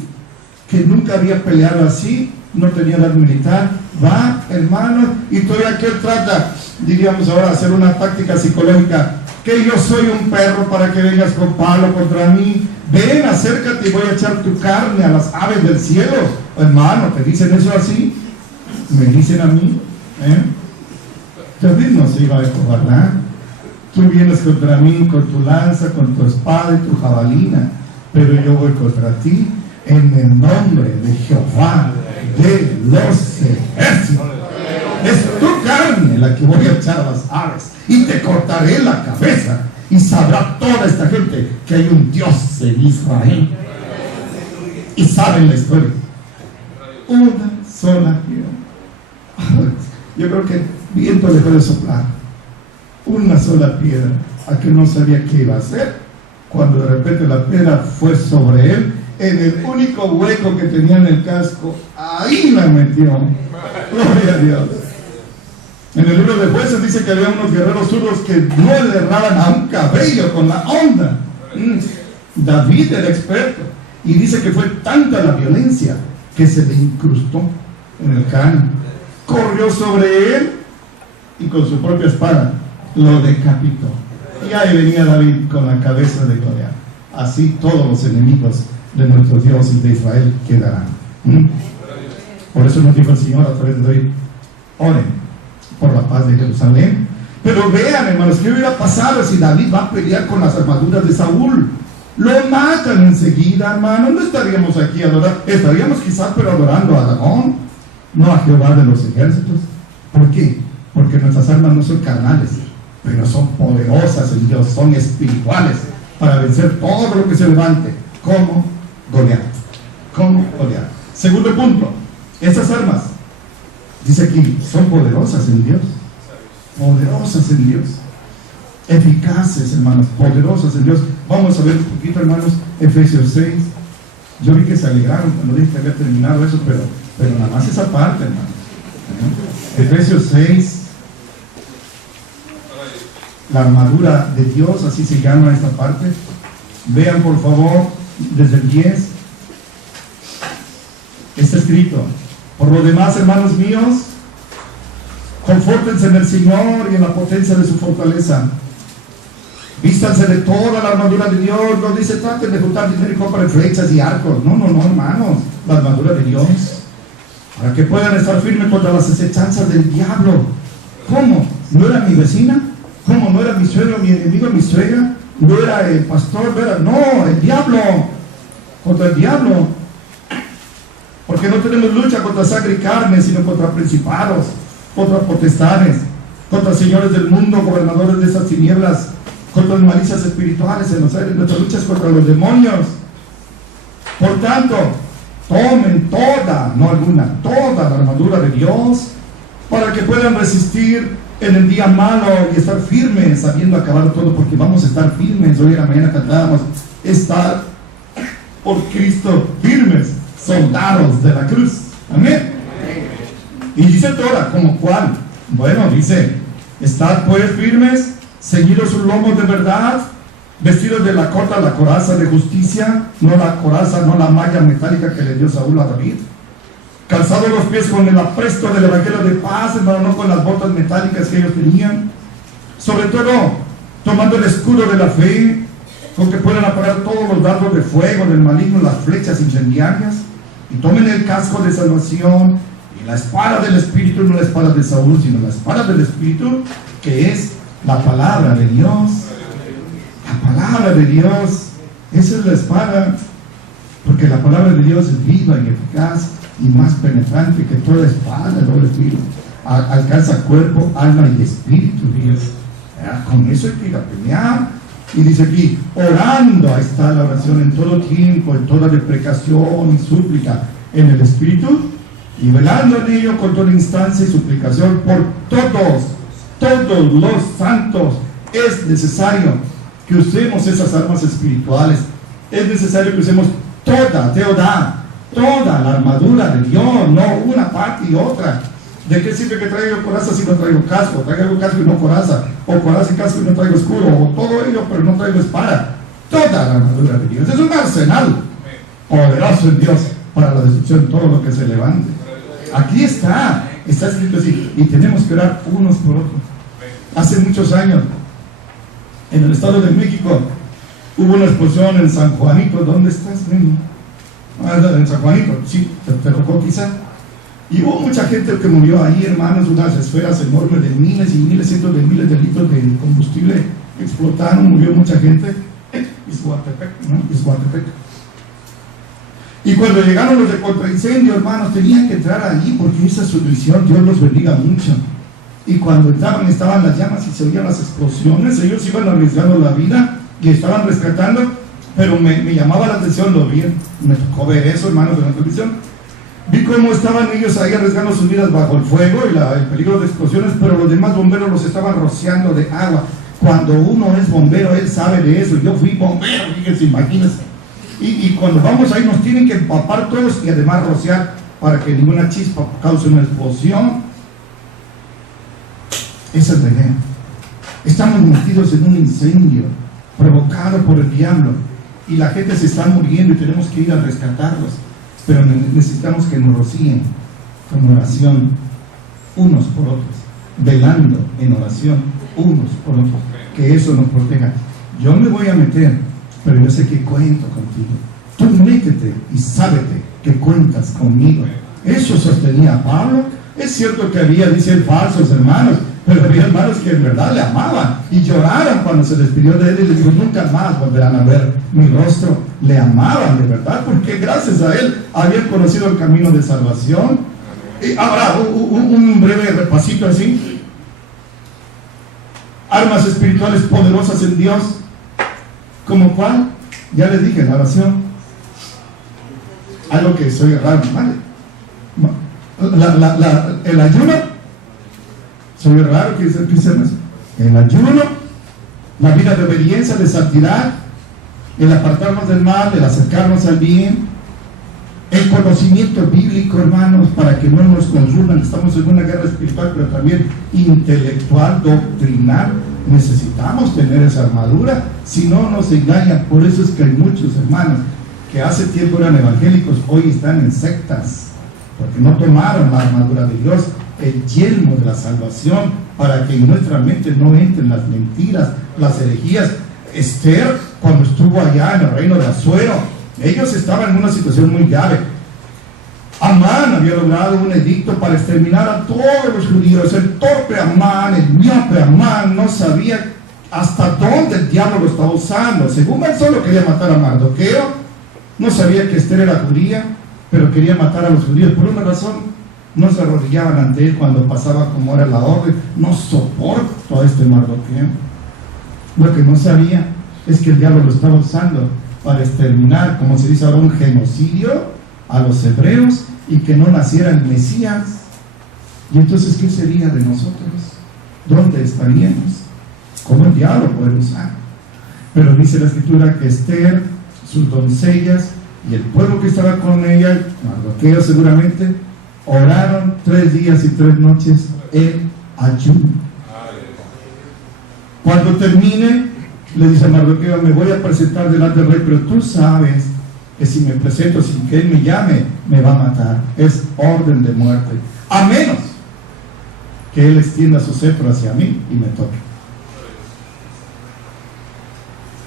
que nunca había peleado así, no tenía edad militar, va, hermano, y todavía que él trata, diríamos ahora, hacer una táctica psicológica, que yo soy un perro para que vengas con palo contra mí. Ven, acércate y voy a echar tu carne a las aves del cielo. Hermano, ¿te dicen eso así? ¿Me dicen a mí? David no se iba a acobardar. Tú vienes contra mí con tu lanza, con tu espada y tu jabalina, pero yo voy contra ti en el nombre de Jehová de los ejércitos. Es tu carne la que voy a echar a las aves y te cortaré la cabeza, y sabrá toda esta gente que hay un Dios en Israel. Y saben la historia. Una sola piedra. Yo creo que el viento dejó de soplar. Una sola piedra. Aquel no sabía qué iba a hacer, cuando de repente la piedra fue sobre él, en el único hueco que tenía en el casco. Ahí la metió. Gloria a Dios. En el libro de Jueces dice que había unos guerreros zurdos que no le erraban a un cabello con la onda. David era experto, y dice que fue tanta la violencia que se le incrustó en el cráneo. Corrió sobre él y con su propia espada lo decapitó. Y ahí venía David con la cabeza de Goliat. Así todos los enemigos de nuestro Dios y de Israel quedarán. Por eso nos dijo el Señor a través de David: oren por la paz de Jerusalén. Pero vean, hermanos, ¿qué hubiera pasado si David va a pelear con las armaduras de Saúl? Lo matan enseguida, hermano. No estaríamos aquí adorando, estaríamos quizás pero adorando a Dagón, no a Jehová de los ejércitos. ¿Por qué? Porque nuestras armas no son carnales, pero son poderosas en Dios, son espirituales, para vencer todo lo que se levante, como Goliat. Segundo punto, esas armas, dice aquí, son poderosas en Dios. Poderosas en Dios. Eficaces, hermanos, poderosas en Dios. Vamos a ver un poquito, hermanos, Efesios 6. Yo vi que se alegraron cuando dije que había terminado eso, pero nada más esa parte, hermanos. Efesios 6. La armadura de Dios, así se llama esta parte. Vean, por favor, desde el 10. Está escrito: por lo demás, hermanos míos, confórtense en el Señor y en la potencia de su fortaleza. Vístanse de toda la armadura de Dios. No dice traten de juntar dinero y comprar flechas y arcos. No, hermanos. La armadura de Dios, para que puedan estar firmes contra las acechanzas del diablo. ¿Cómo? ¿No era mi vecina? ¿Cómo? ¿No era mi suegro, mi enemigo, mi suegra? ¿No era el pastor? No, el diablo. Contra el diablo. Porque no tenemos lucha contra sangre y carne, sino contra principados, contra potestades, contra señores del mundo, gobernadores de esas tinieblas, contra las malicias espirituales en los aires. Nuestra lucha es contra los demonios. Por tanto, tomen toda, no alguna, toda la armadura de Dios, para que puedan resistir en el día malo y estar firmes, sabiendo acabar todo, porque vamos a estar firmes. Hoy en la mañana cantábamos, estar por Cristo firmes, soldados de la cruz. Amén. Y dice Torah, ¿como cuál? Bueno, dice, estad pues firmes, ceñidos sus lomos de verdad, vestidos de la corta, la coraza de justicia, no la coraza, no la malla metálica que le dio Saúl a David, calzados los pies con el apresto del evangelio de paz, pero no con las botas metálicas que ellos tenían, sobre todo tomando el escudo de la fe, con que puedan apagar todos los dardos de fuego del maligno, las flechas incendiarias, y tomen el casco de salvación y la espada del Espíritu, no la espada de Saúl, sino la espada del Espíritu, que es la palabra de Dios. La palabra de Dios, esa es la espada, porque la palabra de Dios es viva y eficaz y más penetrante que toda espada de doble filo. Alcanza cuerpo, alma y espíritu, Dios. Con eso hay que ir a pelear. Y dice aquí, orando, ahí está la oración en todo tiempo, en toda deprecación y súplica en el Espíritu, y velando en ello con toda instancia y suplicación por todos los santos. Es necesario que usemos esas armas espirituales, es necesario que usemos toda la armadura de Dios, no una parte y otra. ¿De qué sirve que traigo coraza si no traigo casco? Traigo casco y no coraza, o coraza y casco y no traigo escudo, o todo ello pero no traigo espada. Toda la armadura de Dios es un arsenal poderoso en Dios para la destrucción de todo lo que se levante. Aquí está escrito así, y tenemos que orar unos por otros. Hace muchos años, en el Estado de México, hubo una explosión en San Juanito. ¿Dónde estás, niño? En San Juanito, sí, te tocó quizá. Y hubo mucha gente que murió ahí, hermanos, unas esferas enormes de miles y miles, cientos de miles de litros de combustible explotaron, murió mucha gente. Izhuatepec, ¿no? Izhuatepec. Y cuando llegaron los de contraincendio, hermanos, tenían que entrar allí porque esa es su misión. Dios los bendiga mucho. Y cuando entraban, estaban las llamas y se oían las explosiones. Ellos iban arriesgando la vida y estaban rescatando, pero me llamaba la atención, lo vi, me tocó ver eso, hermanos, de la televisión. Vi cómo estaban ellos ahí arriesgando sus vidas bajo el fuego y el peligro de explosiones, pero los demás bomberos los estaban rociando de agua. Cuando uno es bombero, él sabe de eso. Yo fui bombero, fíjense, imagínense. Y cuando vamos ahí nos tienen que empapar todos y además rociar para que ninguna chispa cause una explosión. Esa es la idea. Estamos metidos en un incendio provocado por el diablo y la gente se está muriendo y tenemos que ir a rescatarlos. Pero necesitamos que nos rocíen con oración unos por otros, velando en oración unos por otros, que eso nos proteja. Yo me voy a meter, pero yo sé que cuento contigo. Tú métete y sábete que cuentas conmigo. Eso sostenía Pablo. Es cierto que había, dicen, falsos hermanos, pero había hermanos que en verdad le amaban y lloraron cuando se despidió de él y le dijo, nunca más volverán a ver mi rostro. Le amaban de verdad porque gracias a él habían conocido el camino de salvación. Y ahora un breve repasito así. Armas espirituales poderosas en Dios, ¿como cuál? Ya les dije, la oración. Algo que soy raro, ¿vale? El ayuno. Soy raro que dicen eso. El ayuno, la vida de obediencia, de santidad, el apartarnos del mal, el acercarnos al bien, el conocimiento bíblico, hermanos, para que no nos confundan. Estamos en una guerra espiritual, pero también intelectual, doctrinal. Necesitamos tener esa armadura, si no nos engañan. Por eso es que hay muchos hermanos que hace tiempo eran evangélicos, hoy están en sectas, porque no tomaron la armadura de Dios, el yelmo de la salvación, para que en nuestra mente no entren las mentiras, las herejías. Esther, cuando estuvo allá en el reino de Asuero, ellos estaban en una situación muy grave. Amán había logrado un edicto para exterminar a todos los judíos. El torpe Amán, el miope Amán, no sabía hasta dónde el diablo lo estaba usando. Según él solo quería matar a Mardoqueo, no sabía que Esther era judía, pero quería matar a los judíos por una razón. No se arrodillaban ante él cuando pasaba como era la orden. No soporto a este Mardoqueo. Lo que no sabía es que el diablo lo estaba usando para exterminar, como se dice ahora, un genocidio a los hebreos y que no naciera el Mesías. Y entonces, ¿qué sería de nosotros? ¿dónde estaríamos? ¿Cómo el diablo puede usar? Pero dice la escritura que Esther, sus doncellas y el pueblo que estaba con ella, Mardoqueo seguramente, oraron 3 días y 3 noches en ayuno. Cuando termine, le dice a Mardoqueo, me voy a presentar delante del rey, pero tú sabes que si me presento sin que él me llame, me va a matar. Es orden de muerte. A menos que él extienda su cetro hacia mí y me toque.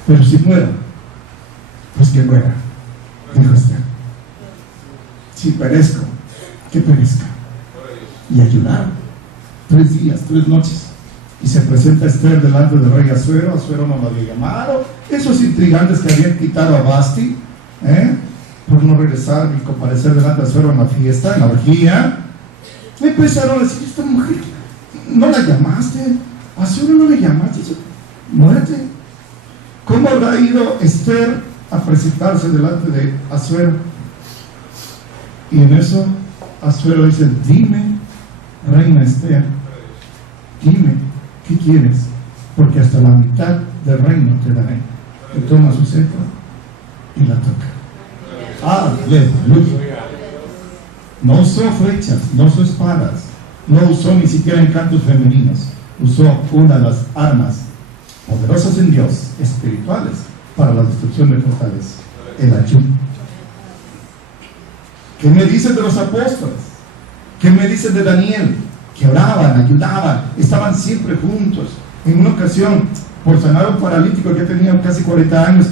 Pero si muero, pues que muera, dijo Esther. Si perezco, que perezca. Y ayunaron 3 días, 3 noches. Y se presenta Esther delante del rey Asuero. Asuero no lo había llamado. Esos intrigantes que habían quitado a Vasti, por no regresar y comparecer delante de Asuero en la fiesta, en la orgía, empezaron a decir, esta mujer, ¿no la llamaste? Asuero no le llamaste, muérete. ¿Cómo habrá ido Esther a presentarse delante de Asuero? Y en eso Asuero dice, dime, reina Esther, dime, ¿qué quieres? Porque hasta la mitad del reino te daré. Y toma su cetro y la toca. Aleluya. No usó flechas, no usó espadas, no usó ni siquiera encantos femeninos. Usó una de las armas poderosas en Dios, espirituales, para la destrucción de fortalezas, el ayuno. ¿Qué me dicen de los apóstoles? ¿Qué me dicen de Daniel? Que oraban, ayudaban, estaban siempre juntos. En una ocasión, por sanar a un paralítico que tenía casi 40 años,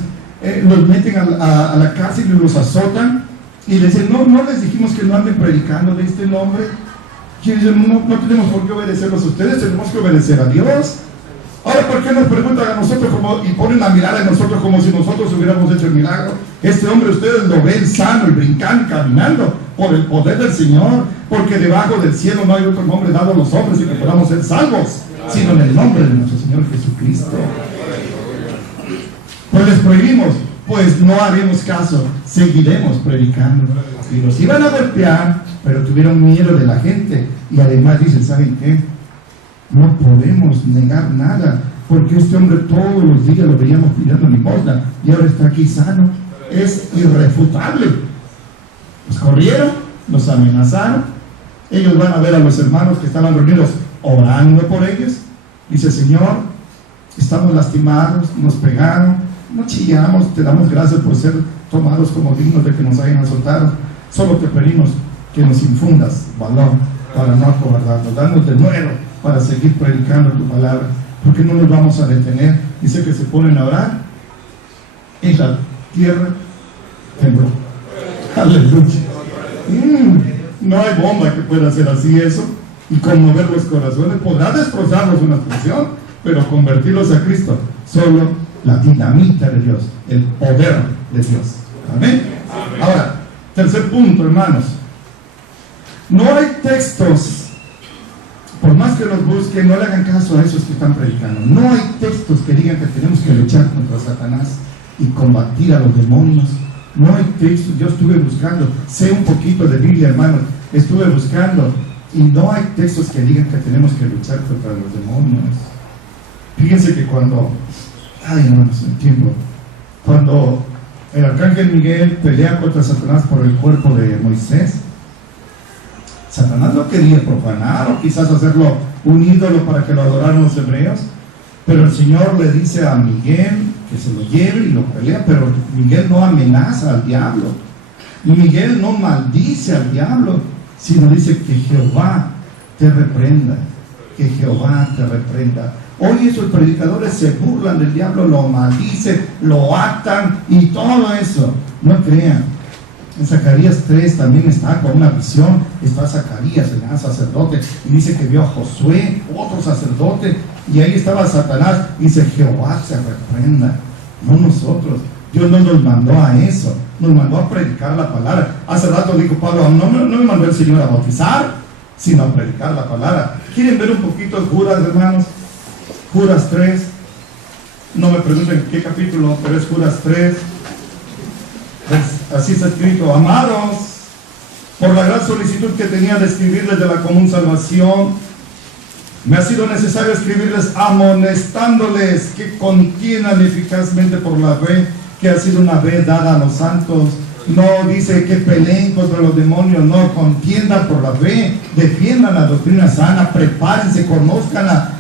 los meten a la cárcel y los azotan y le dicen, no les dijimos que no anden predicando de este nombre. Y dicen, no tenemos por qué obedecerlos a ustedes, tenemos que obedecer a Dios. Ahora, ¿por qué nos preguntan a nosotros y ponen a mirar a nosotros como si nosotros hubiéramos hecho el milagro? Este hombre ustedes lo ven sano y brincando, caminando por el poder del Señor, porque debajo del cielo no hay otro nombre dado a los hombres y que podamos ser salvos, sino en el nombre de nuestro Señor Jesucristo. Pues les prohibimos, pues no haremos caso, seguiremos predicando. Y los iban a golpear, pero tuvieron miedo de la gente. Y además dicen, ¿saben qué? No podemos negar nada, porque este hombre todos los días lo veíamos pidiendo limosna y ahora está aquí sano. Es irrefutable. Los corrieron, los amenazaron. Ellos van a ver a los hermanos que estaban reunidos orando por ellos. Dice, Señor, estamos lastimados, nos pegaron, no chillamos, te damos gracias por ser tomados como dignos de que nos hayan azotado. Solo te pedimos que nos infundas valor para no acobardarnos. Danos de nuevo para seguir predicando tu palabra, porque no nos vamos a detener. Dice que se ponen a orar y la tierra tembló. Aleluya. No hay bomba que pueda hacer así eso y conmover los corazones. Podrá destrozarlos una explosión, pero convertirlos a Cristo, solo la dinamita de Dios, el poder de Dios. Amén. Ahora, tercer punto, hermanos. No hay textos, por más que los busquen, no le hagan caso a esos que están predicando. No hay textos que digan que tenemos que luchar contra Satanás y combatir a los demonios. No hay textos. Yo estuve buscando, sé un poquito de Biblia, hermanos, estuve buscando y no hay textos que digan que tenemos que luchar contra los demonios. Fíjense que cuando cuando el arcángel Miguel pelea contra Satanás por el cuerpo de Moisés, Satanás no quería profanar o quizás hacerlo un ídolo para que lo adoraran los hebreos, pero el Señor le dice a Miguel que se lo lleve y lo pelea, pero Miguel no amenaza al diablo, y Miguel no maldice al diablo, sino dice que Jehová te reprenda, que Jehová te reprenda. Hoy esos predicadores se burlan del diablo, lo maldicen, lo atan y todo eso. No crean. En Zacarías 3 también está con una visión. Está Zacarías, el gran sacerdote, y dice que vio a Josué, otro sacerdote, y ahí estaba Satanás. Y dice, Jehová se reprenda, no nosotros. Dios no nos mandó a eso, nos mandó a predicar la palabra. Hace rato dijo Pablo, no me mandó el Señor a bautizar, sino a predicar la palabra. ¿Quieren ver un poquito Judas, hermanos? Judas 3, no me pregunten qué capítulo, pero es Judas 3. Así está escrito: amados, por la gran solicitud que tenía de escribirles de la común salvación, Me ha sido necesario escribirles amonestándoles que contiendan eficazmente por la fe, que ha sido una vez dada a los santos. No dice que peleen contra los demonios, no, contiendan por la fe, defiendan la doctrina sana, prepárense, conózcanla,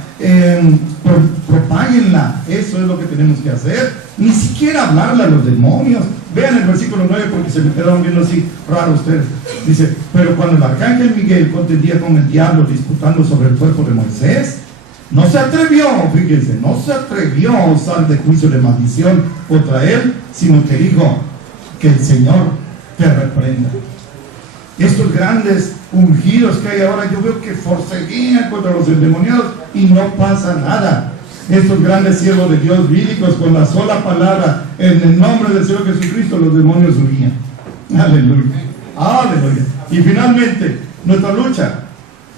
propáguenla. Eso es lo que tenemos que hacer. Ni siquiera hablarle a los demonios. Vean el versículo 9 porque se me quedaron viendo así raro ustedes. Dice, pero cuando el arcángel Miguel contendía con el diablo disputando sobre el cuerpo de Moisés, no se atrevió, fíjense, no se atrevió a usar de juicio de maldición contra él, sino que dijo, que el Señor te reprenda. Estos grandes ungidos que hay ahora, yo veo que forcejean contra los endemoniados y no pasa nada. Estos grandes siervos de Dios bíblicos, con la sola palabra, en el nombre del Señor Jesucristo, los demonios huían. Aleluya, aleluya. Y finalmente, nuestra lucha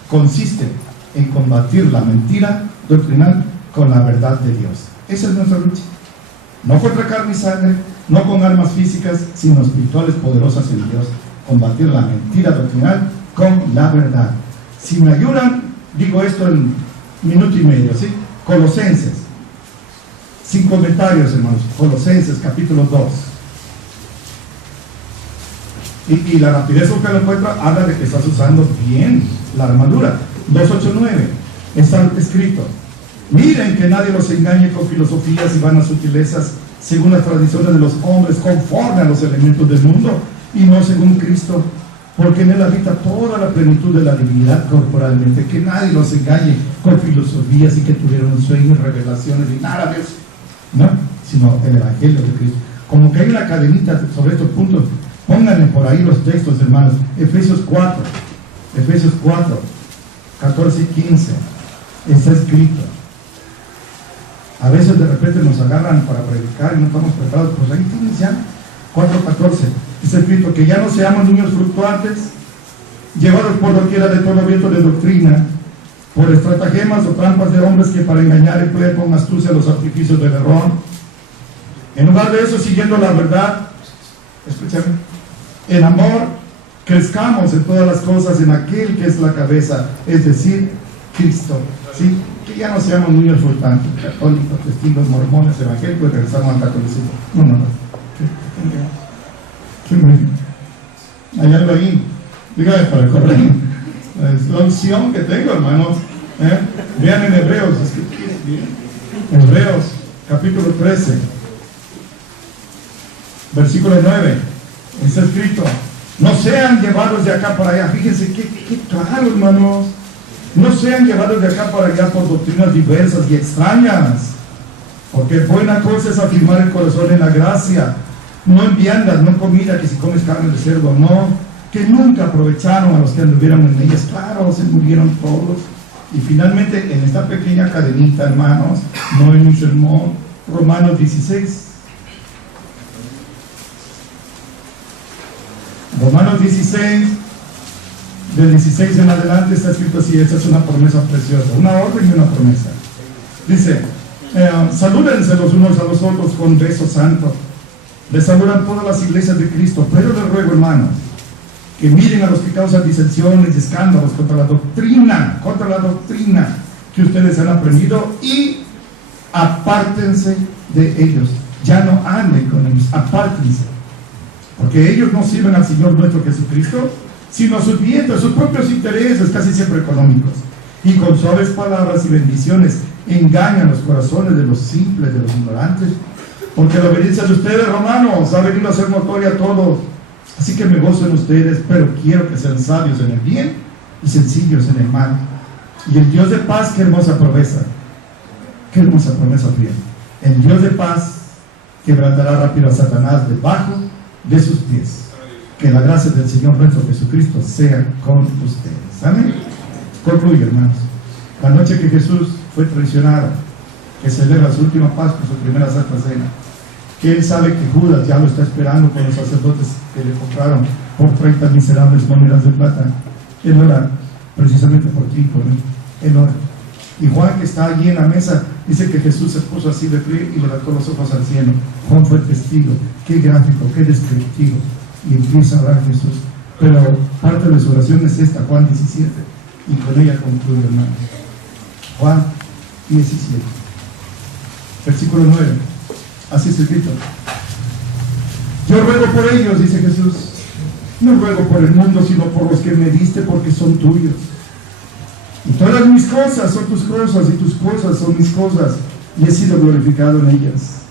consiste en combatir la mentira doctrinal con la verdad de Dios. Esa es nuestra lucha. No contra carne y sangre, no con armas físicas, sino espirituales poderosas en Dios. Combatir la mentira doctrinal con la verdad. Si me ayudan, digo esto en minuto y medio, ¿sí? Colosenses, sin comentarios, hermanos. Colosenses, capítulo 2. Y la rapidez con que lo encuentra habla de que estás usando bien la armadura. 2:8-9 está escrito: miren que nadie los engañe con filosofías y vanas sutilezas, según las tradiciones de los hombres, conforme a los elementos del mundo, y no según Cristo, porque en él habita toda la plenitud de la divinidad corporalmente. Que nadie los engañe con filosofías y que tuvieron sueños, revelaciones y nada de eso, ¿no? Sino el Evangelio de Cristo. Como que hay una cadenita sobre estos puntos, pónganle por ahí los textos, hermanos. Efesios 4, 14 y 15, está escrito. A veces de repente nos agarran para predicar y no estamos preparados, pues ahí tienes ya 4:14, está escrito que ya no seamos niños fluctuantes, llevados por doquiera de todo viento de doctrina, por estratagemas o trampas de hombres que para engañar emplean con astucia los artificios del error. En lugar de eso, siguiendo la verdad, escúchame, en amor, crezcamos en todas las cosas en aquel que es la cabeza, es decir, Cristo, ¿sí? Que ya no seamos niños fluctuantes, católicos, testigos, mormones, evangélicos, regresamos al catolicismo. No. Hay algo ahí, dígame para correr. Es la unción que tengo, hermanos. Vean en Hebreos, Hebreos, capítulo 13, versículo 9, está escrito: no sean llevados de acá para allá. Fíjense qué claro, hermanos. No sean llevados de acá para allá por doctrinas diversas y extrañas, porque buena cosa es afirmar el corazón en la gracia, no en viandas, no en comida, que si comes carne de cerdo, no, que nunca aprovecharon a los que anduvieron en ellas. Claro, se murieron todos. Y finalmente, en esta pequeña cadenita, hermanos, no en un sermón, Romanos 16. Romanos 16, del 16 en adelante está escrito así. Esta es una promesa preciosa, una orden y una promesa. Dice: salúdense los unos a los otros con beso santo. Les saludan todas las iglesias de Cristo. Pero les ruego, hermanos, que miren a los que causan disensiones y escándalos contra la doctrina que ustedes han aprendido, y apártense de ellos. Ya no anden con ellos, apártense, porque ellos no sirven al Señor nuestro Jesucristo, sino a sus vientos, sus propios intereses, casi siempre económicos, y con suaves palabras y bendiciones engañan los corazones de los simples, de los ignorantes. Porque la obediencia de ustedes, hermanos, ha venido a ser notoria a todos. Así que me gozo en ustedes, pero quiero que sean sabios en el bien y sencillos en el mal. Y el Dios de paz, qué hermosa promesa bien. El Dios de paz quebrantará rápido a Satanás debajo de sus pies. Que la gracia del Señor nuestro Jesucristo sea con ustedes. Amén. Concluye, hermanos. La noche que Jesús fue traicionado, que celebra su última Pascua, su primera Santa Cena, que él sabe que Judas ya lo está esperando con los sacerdotes que le compraron por 30 miserables monedas de plata. Él ora precisamente por ti y por mí. Él ora. Y Juan, que está allí en la mesa, dice que Jesús se puso así de pie y levantó los ojos al cielo. Juan fue testigo. Qué gráfico, qué descriptivo. Y empieza a orar Jesús. Pero parte de su oración es esta, Juan 17. Y con ella concluye, hermano. Juan 17, versículo 9. Así es escrito. Yo ruego por ellos, dice Jesús. No ruego por el mundo, sino por los que me diste, porque son tuyos. Y todas mis cosas son tus cosas, y tus cosas son mis cosas, y he sido glorificado en ellas.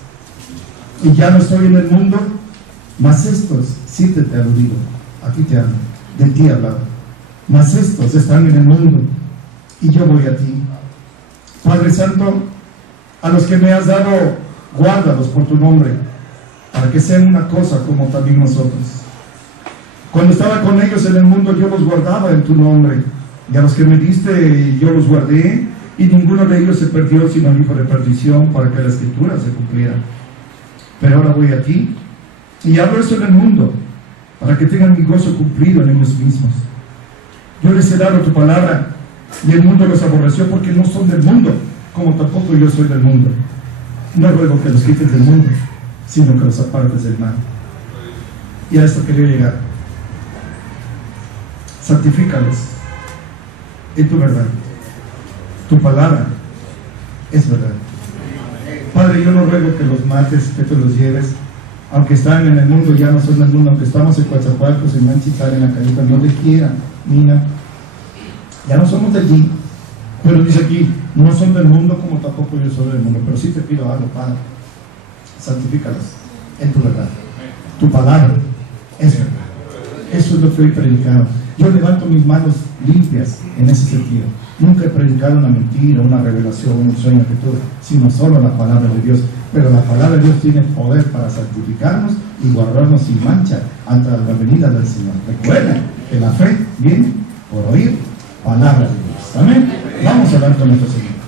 Y ya no estoy en el mundo, mas estos, sí te he aludido, aquí te amo, de ti he hablado, mas estos están en el mundo, y yo voy a ti. Padre Santo, a los que me has dado, guárdalos por tu nombre, para que sean una cosa como también nosotros. Cuando estaba con ellos en el mundo, yo los guardaba en tu nombre, y a los que me diste, yo los guardé, y ninguno de ellos se perdió, sino el hijo de perdición, para que la escritura se cumpliera. Pero ahora voy a ti, y hablo esto en el mundo, para que tengan mi gozo cumplido en ellos mismos. Yo les he dado tu palabra, y el mundo los aborreció, porque no son del mundo, como tampoco yo soy del mundo. No ruego que los quites del mundo, sino que los apartes del mal. Y a esto quería llegar. Santifícalos en tu verdad. Tu palabra es verdad. Padre, yo no ruego que los mates, que te los lleves, aunque están en el mundo, ya no son del mundo, aunque estamos en Coatzacoalcos, en Manchital, en la Carita, no le quiera, Nina, ya no somos de allí, pero dice aquí, no son del mundo como tampoco yo soy del mundo, pero sí te pido algo, Padre, santifícalos en tu verdad. Tu palabra es verdad. Eso es lo que hoy predicado. Yo levanto mis manos limpias en ese sentido. Nunca he predicado una mentira, una revelación, un sueño que tuve, sino solo la palabra de Dios. Pero la palabra de Dios tiene poder para santificarnos y guardarnos sin mancha ante la venida del Señor. Recuerden que la fe viene por oír palabra de Dios. Amén. Vamos a hablar con nuestro Señor.